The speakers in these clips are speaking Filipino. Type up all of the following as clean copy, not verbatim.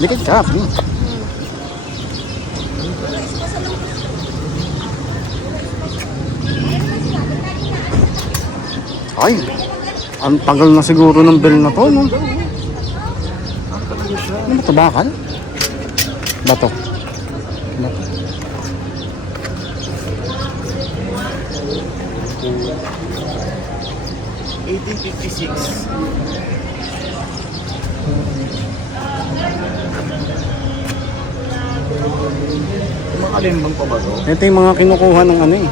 Dikit ka, pre. Ay, ang tagal na siguro ng bell na to, no? Ano ba ito, bakal? Bato. Bato. 1856. Makalimbang pa ba to? Ito yung mga kinukuha ng ano eh.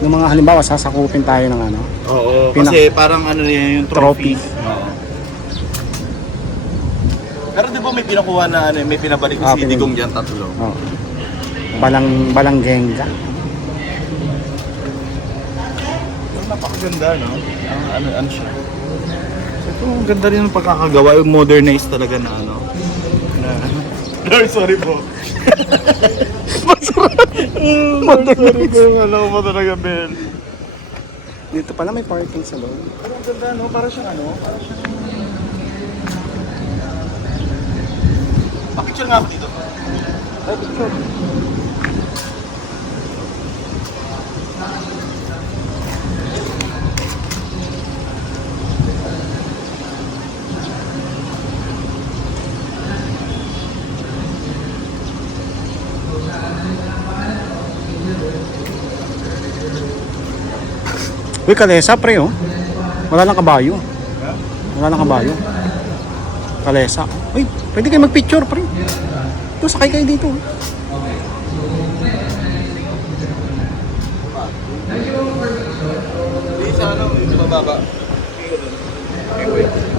Ng mga halimbawa, sasakupin tayo ng ano. Oo, kasi parang ano yan yung Trophy. trophy. Oo. Pero di ba may pinakuha na ano, may pinabalik Ah, si Digong dyan, tatlo. Oh. Balanggenga. Napakaganda, no? Ano siya? Ito, ang ganda rin ng pagkakagawa. Modernized talaga na ano. Lord, sorry po. Sorry po. Alam ko ba talaga, Ben? Dito pala may parking sa loob. Pero ang ganda, no? Para siyang ano? Para siyang... Pakicture nga ako dito. Ay, picture. Uy, kalesa pre oh. Wala lang kabayo. Wala lang kabayo. Kalesa. Uy, pwede kayo mag-picture pre. Ito, sakay kayo dito. Hindi sa ano, yung mababa. Okay,